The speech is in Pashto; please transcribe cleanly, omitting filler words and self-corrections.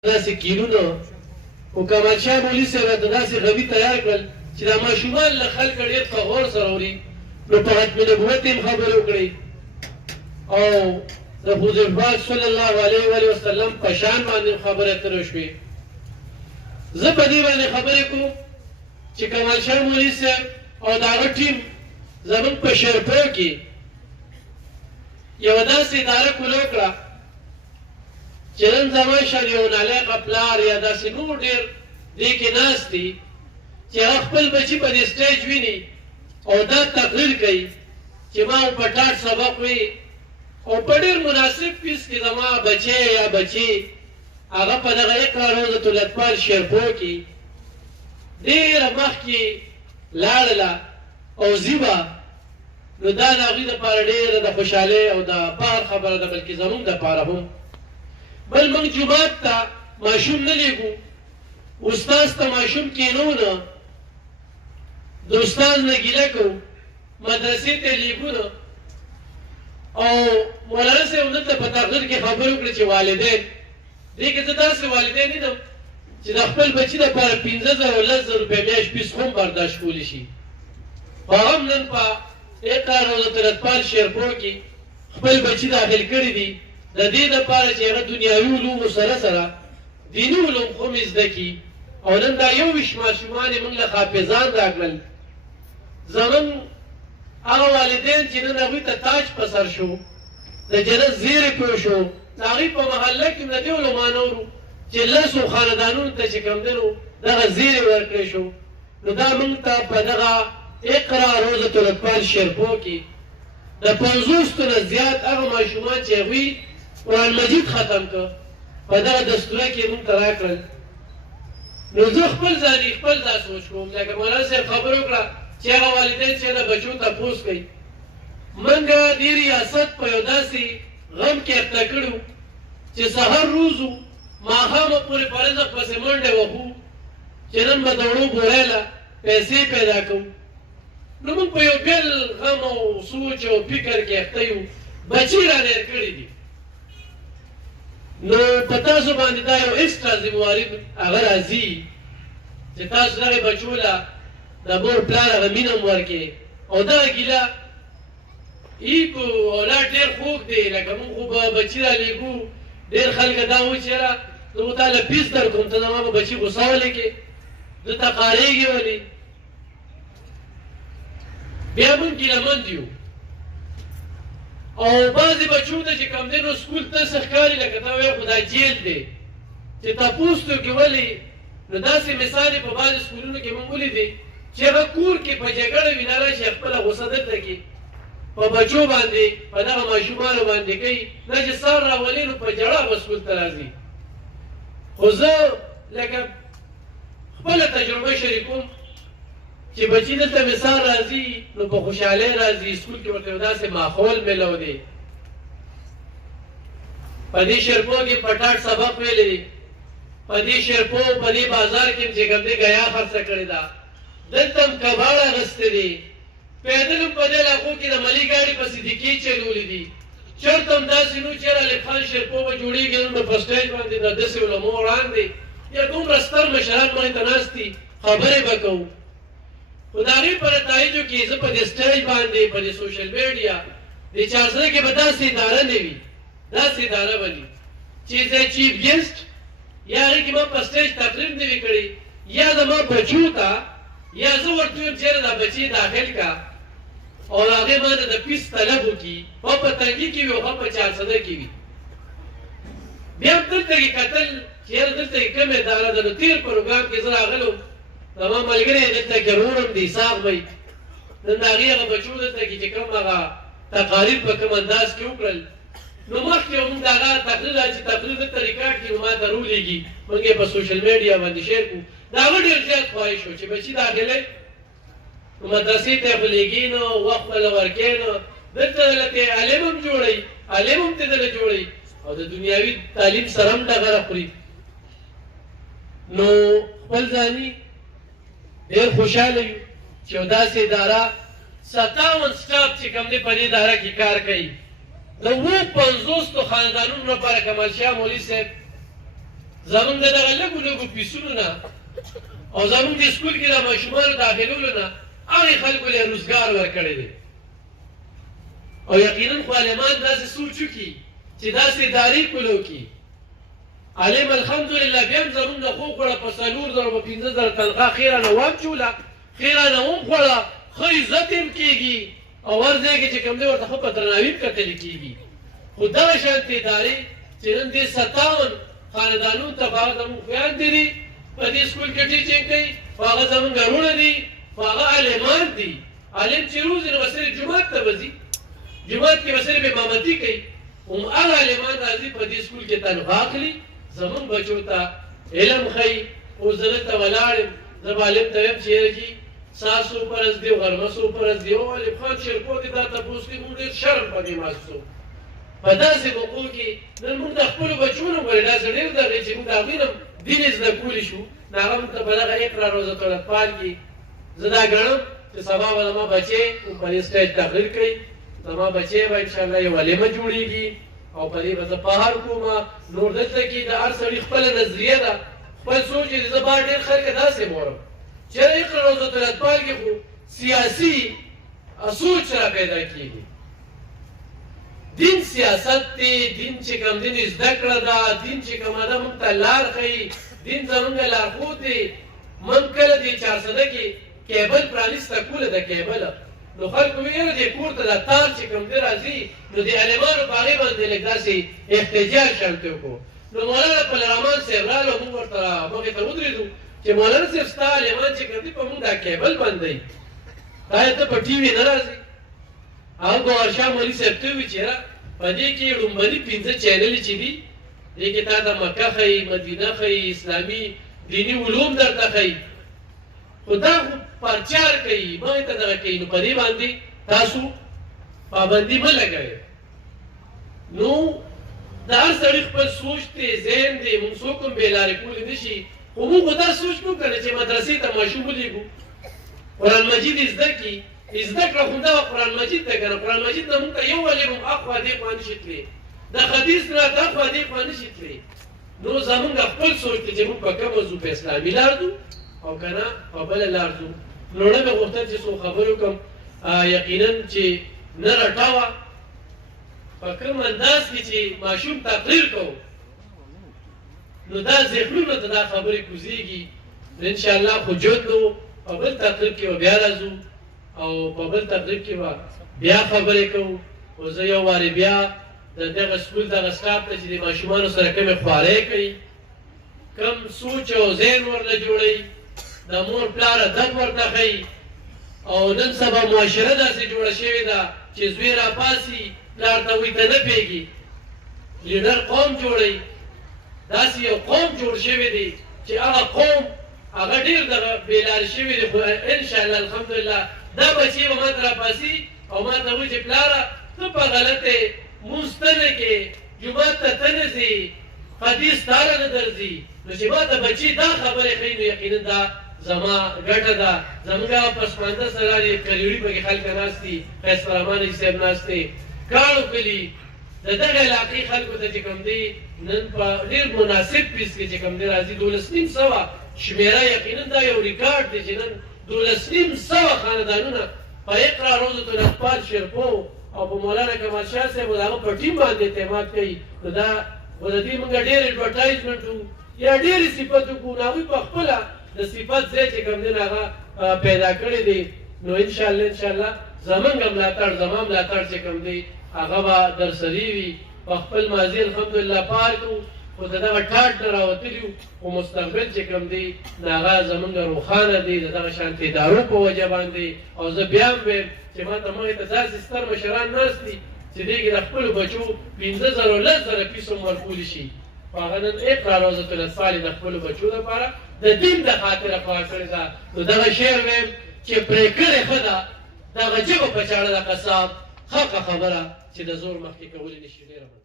داسې کینونه خو کمال شاه مولوي صاحب راته داسې غوي تیار کړل چې دا ماشومان له خلکه ډېر په غور سره اوري. نو په ختم نبوت یې خبرې وکړې او د حضور پاک صلی الله علیه و وسلم په شان باندې خبرې اترې شوې. زه په دې باندې خبرې کوم چې کمال شاه مولوي صاحب او د هغه ټیم زموږ په شیرپور کې یوه داسې اداره کوله وکړه چې نن زما شان یو نالایقه پلار یا داسې نور ډېر دې کې ناست دي چې هغه خپل بچي په دې سټیج ویني او دا تقریر کوي چې ما په ټاټ سبق وي او په ډېر مناسب فیس کې زما بچی یا بچي هغه په دغه اقرا روضة الاطفال شیرپور کې ډېره مخکې لاړله او ځي به نو دا د هغوی دپاره ډېره د خوشحالۍ او د فخر خبره ده بلکې زموږ دپاره هم. بل موږ جومات ته ماشوم نه لیږو، استاذ ته ماشوم کینو نه، د استاذ نه ګیله کوو، مدرسې ته لیږو نه. او مولانا صاحب دلته په تقریر کې خبرې وکړې چې والدین دې کې زه داسې والدین لیدم چې د خپل بچي دپاره 15,000 او 10,000 روپۍ میاشت فیس هم برداشت کولی شي. خو هم نن په اقرا روضة الاطفال شیرپور کې خپل بچي داخل کړي دي د دې دپاره چې هغه دنیاوي علومو سره سره دیني علوم خو مې زده کړي. او نن دا 21 ماشومان یې موږ له حافظان راکړل. زموږ هغه والدین چې نن هغوی ته تاج په سر شو، د جنت زیری پوه شو، د هغوی په محله کې د دې علما نورو چې 10 خاندانونو ته چې کوم دی نو دغه زیری ورکړی شو. نو دا موږ ته په دغه اقرا روضة الاطفال شیرپور کې د 50 نه زیات هغه ماشومان چې هغوی قرآن مجید ختم کړ په دغه دستوره کې موږ ته راکړل. نو زه خپل ځاني خپل دا سوچ کوم لکه مولانا صاحب خبره وکړه چې هغه والدین چې د بچو تپوس کوي. موږ دې ریاست په یو داسې غم کې اخته کړو چې سهار روز و ماښامه پورې په رزق پسې منډې وهو چې نن به د وړو بورۍ له پیسې پیدا کوو. نو موږ په یو بېل غم او سوچ او فکر کې اخته یو، بچي رانیر کړي دي. نو په تاسو باندې دا یو ایکسټرا ذمواري هغه راځي چې تاسو دغې بچو له د مور پلار هغه مینه هم ورکړې او دغه ګیله ایکو اولاد ډېر خوږ دی. لکه موږ خو به بچي رالېږو ډېر خلک دا وایي چې یاره زه خو تا له فیس در کوم ته زما به بچي غوسه ولې زه ته قارېږې ولې. بیا موږ ګیلهمند یو او بعضې بچو ته چې کوم دی نو سکول داسې ښکاري لکه ته وایې خو دا جیل دی چې تپوس ته وکړې ولې. نو داسې مثال یې په بعضې سکولونو کې موږ ولیدې چې هغه کور کې په جګړه وي نه راشي خپله غوسه دلته کړي په بچو باندې په دغه ماشومانو باندې کوي نه چې سار راولي نو په ژړا به سکول ته راځي. خو زه لکه خپله تجربه شریکوم چې بچي دلته مثال راځي نو په خوشحالۍ راځي، سکول کې ورته یو داسې ماحول میلو دی. په دې شیرپور کې په ټاټ سبق ویلی دی، په دې شیرپور په دې بازار کې چې کوم دی ګیا خرڅه کړې ده، دلته هم کباړ اخیستی دی، پیدل هم په دې علاقو کې د ملي ګاډي په صدیقې چلولي دي. چېرته هم داسې نو چې الف خان شیرپور به جوړېږي نو په سټیج باندې د داسې علمو وړاندې یا دومره ستر مشران باندې ته ناست دي خبرې به کوو. خو د هغې په نتایجو کې زه په دې سټیج باندې په دې سوشل میډیا د چارسره کې به داسې اداره نه وي، داسې اداره به وي چې زه چیف ګیسټ یا هغې کې ما په سټیج تقریر نه وي کړی یا زما بچو ته یا زه ورته ویم چېرې دا بچې داخل کا او هغې باندې د فیس طلب وکړي خو په تنګي کې وي او ښه په 400 کې وي. بیا هم دلته کې کتل چې یاره دلته کې کومه اداره ده. نو تېر پروګرام کې زه راغلم زما ملګری دلته کې ورور هم دی اسحاق بی نن د هغې هغه بچو دلته کې چې کوم هغه تقاریر په کوم انداز کې وکړل نو مخکې موږ د هغه تقریر چې تقریر دلته ریکارډ کړي نو ما ته رولیږي موږ یې په سوشل میډیا باندې شیر کړو. د هغه ډېر زیات خواهش و چې بچي داخلوي نو مدرسې ته یې خو لېږي نه وخت به له ورکوې نه دلته دلته عالم هم جوړوي، عالم هم ته دله جوړوي او د دنیاوي تعلیم سره هم ډغره خوري. نو خپل ځاني ډېر خوشحاله یو چې یو داسې اداره 57 سټاف چې کوم دی په دې اداره کې کار کوي. د 50 خاندانونو لپاره کمال شاه مولوي صاحب زمونږ د دغه لږو لږو پیسونو نه او زمونږ د سکول کې د ماشومانو داخلولو نه هغې خلکو له روزګار ورکړی دی او یقینا خو عالمان داسې سوچ وکړي چې داسې ادارې کولو کړي عالم الحمدلله بیا هم زمونږ نه خو خوړه په 4,000 په 15,000 تنخواه ښې رانه واچوله ښې رانه وخوړه ښه عزت هم کېږي او هر ځای کې چې کوم دی ورته ښه په درناوي هم کتلې کېږي خو دغه شانتې ادارې چې نن دې 57 خاندانونو ته هغه زمونږ خویندې دي په دې سکول کې ټیچینګ کوي خو هغه زمونږ وروڼه دي خو هغه عالمان دي عالم چې روزي نو به صرف جومات ته به ځي جومات کې به صرف امامتي کوي هم هغه عالمان راځي په دې سکول کې تنخواه اخلي زمونږ بچو ته علم ښیي اوس زه دلته ولاړ یم زه به عالم ته وایم چې یاره جي ساسو فرض دی غرمسو فرض دی او علم خان شیرپور دې دا تپوس کوي موږ ډېر شرم په دې محسوسو په داسې موقعو کې نن موږ د خپلو بچو نه ګورې داسې ډېر دغې چې موږ د هغوی نه دین زده کولی شو نو هغه موږ ته په دغه اقرا روضة الاطفال کې زه دا ګڼم چې سبا به زما بچې په دې سټیج تقریر کوي زما بچې به انشاءالله یو ولېمه جوړېږي او په دې به زه فخر کوم نور دلته کې د هر سړي خپله نظریه ده خپل سوچ دی زه به ډېر خلک داسې ګورم چې اقرا روضة الاطفال کې خو سیاسي سوچ را پیدا کېږي دین سیاست دی دین چې کوم دین زده کړه ده دین چې کومه ده موږ ته لار ښیي دین زموږ لارښود دی موږ کله دې 400 کې کیبل پرانیسته کوله د کیبله نو خلکو ویل دې کور ته د تار چې کوم دی راځي نو د عالمانو په هغې باندې لږ داسې احتجاج شرط وکړو نو مولانا پلرحمان صاحب راغله موږ ورته مخې ته ودرېدو چې مولانا صاحب ستا عالمان چې کوم دي په موږ دا کیبل بندوي دا یې ته په ټي وي نه راځي هغه ګوهرشاه مولوي صاحب ته وویل چې یاره په دې کې لومړني 15 چینلې چې دي دې کې تا ته مکه ښیي مدینه ښیي اسلامي دیني علوم درته ښیي خو دا خو پرچار کوي مخې ته دغه کوي نو په دې باندې تاسو پابندي مه لګوئ نو د هر سړي خپل سوچ دی ذهن دی موږ څوک هم بېلارې کولی نه شي خو موږ خو دا سوچ کوو که نه چې مدرسې ته ماشوم ولېږو قرآن مجید یې زده کړي زده کړه خو دغه قرآن مجید ته که نه قرآن مجید نه موږ ته یو ولېږو اخوا دې خوا نه شي تللی د حدیث نه دخوا دې خوا نه شي تللی نو زمونږ خپل سوچ دی چې موږ په کومه ځو په اسلامي لار ځو او که نه په بله لار ځو نو نه مې غوښتل چې څو خبرې وکړم یقینا چې نه رټوه په کوم انداز کې چې ماشوم تقریر کوو نو دا ذهنونو ته دا خبرې کوزېږي نو انشاءالله خو جود نو په بل تقریب کې به بیا راځو او په بل تقریب کې به بیا خبرې کوو خو زه یو وارې بیا د دغه سکول دغه سټاف ته چې د ماشومانو سره کومې خوارۍ کوي کم سوچ او ذهن ورله جوړوي د مور پلار ادب ورته ښیي او نن سبا معاشره داسې جوړه شوې ده چې زوی راپاسي پلار ته وایي ته نه پوهېږي لیډر قوم جوړوي داسې یو قوم جوړ شوی دی چې هغه قوم هغه ډېر دغه بېلارې شوي دي خو انشاءالله الحمدلله دا بچې به ما ته راپاسي او ما ته وایي چې پلاره ته په غلطې مونځ ته نه کې جومات ته ته نه ځې حدیث تاره نه درځي نو چې ما ته بچې دا خبرې ښیي نو یقینا دا زما ګټه ده زموږ هغه پسمانده سره د کلیوري پکې خلک ناست دي قیس رحمان حاجي صاحب ناست دی کاڼو کلي د دغه علاقې خلکو ته چې کوم دی نن په ډېر مناسب فیس کې چې کوم دی راځي 12,500 شمېره یقینا دا یو ریکارډ دی چې نن 12,500 خاندانونه په اقرا روضة الاطفال شیرپو او په مولانا کمال شاه صاحب د هغه په ټیم باندې اعتماد کوي نو دا خو د دې موږ ډېر اډورټایزمنټ یا ډېرې صفت وکړو نو هغوی په خپله د صفت ځای چې کوم دی هغه پیدا کړی دی نو انشاءالله زمونږ ملاتړ زما ملاتړ چې کوم دی هغه به در سري وي په خپل ماضي الحمدلله پار کړو خو د دغه ټاټ نه راوتلي وو خو مستقبل چې کوم دی نو هغه زمونږ روښانه دی د دغه شانتې ادارو په وجه باندې او زه بیا هم وایم چې ما ته مخې ته داسې ستر مشران ناست دي چې دې کې د خپلو بچو 15,000 10,000 فیس هم ورکولی شي خو هغه نن اقرا روضة الاطفال د خپلو بچو لپاره د دین د خاطره خوا کړې ده نو دغه شعر وایم چې پرې کړې ښه ده دغه ژبه په چاړه د قصاب حقه خبره چې د زور مخکې کولی نه شي ډېره